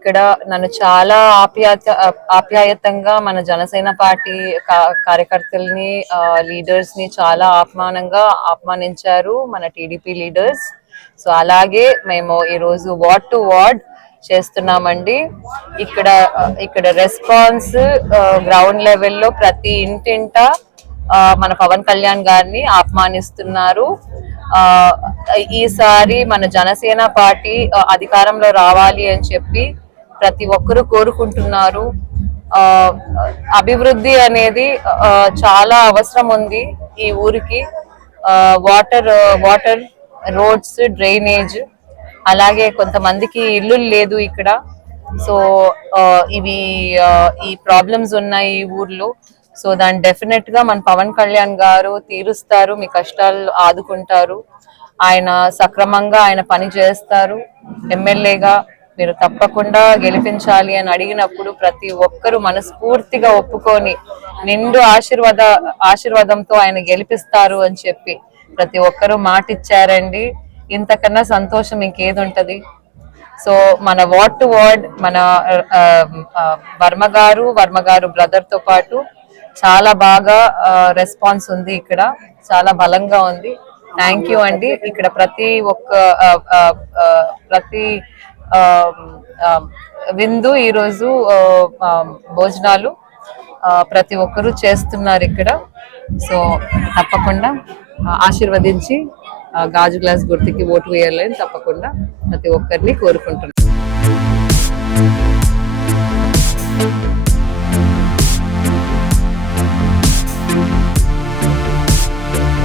ఇక్కడ నన్ను చాలా ఆప్యాత ఆప్యాయతంగా మన జనసేన పార్టీ కార్యకర్తల్ని లీడర్స్ని చాలా ఆహ్వానంగా ఆహ్వానించారు మన టీడీపీ లీడర్స్. సో అలాగే మేము ఈరోజు వార్డ్ టు వార్డ్ చేస్తున్నామండి. ఇక్కడ ఇక్కడ రెస్పాన్స్ గ్రౌండ్ లెవెల్లో ప్రతి ఇంటింట మన పవన్ కళ్యాణ్ గారిని ఆహ్వానిస్తున్నారు ఆ ఈసారి మన జనసేన పార్టీ అధికారంలో రావాలి అని చెప్పి ప్రతి ఒక్కరూ కోరుకుంటున్నారు. ఆ అభివృద్ధి అనేది చాలా అవసరం ఉంది ఈ ఊరికి. వాటర్ వాటర్ రోడ్స్ డ్రైనేజ్ అలాగే కొంతమందికి ఇల్లు లేదు ఇక్కడ. సో ఆ, ఇవి ఈ ప్రాబ్లమ్స్ ఉన్నాయి ఈ ఊర్లో. సో దాన్ని డెఫినెట్గా మన పవన్ కళ్యాణ్ గారు తీరుస్తారు. మీ కష్టాలు ఆదుకుంటారు. ఆయన సక్రమంగా ఆయన పని చేస్తారు. ఎమ్మెల్యేగా మీరు తప్పకుండా గెలిపించాలి అని అడిగినప్పుడు ప్రతి ఒక్కరూ మనస్ఫూర్తిగా ఒప్పుకొని నిండు ఆశీర్వాద ఆశీర్వాదంతో ఆయన గెలిపిస్తారు అని చెప్పి ప్రతి ఒక్కరూ మాట ఇచ్చారండి ఇంతకన్నా సంతోషం ఇంకేది ఉంటది సో మన వార్డ్ టు వార్డ్ మన ఆ, వర్మ గారు వర్మ గారు బ్రదర్తో పాటు చాలా బాగా రెస్పాన్స్ ఉంది ఇక్కడ. చాలా బలంగా ఉంది. థ్యాంక్ యూ అండి. ఇక్కడ ప్రతి ఒక్క ప్రతి విందు ఈరోజు ఆ, భోజనాలు ఆ, ప్రతి ఒక్కరూ చేస్తున్నారు ఇక్కడ. సో తప్పకుండా ఆశీర్వదించి గాజు గ్లాస్ గుర్తుకి ఓటు వేయాలని తప్పకుండా ప్రతి ఒక్కరిని కోరుకుంటున్నాను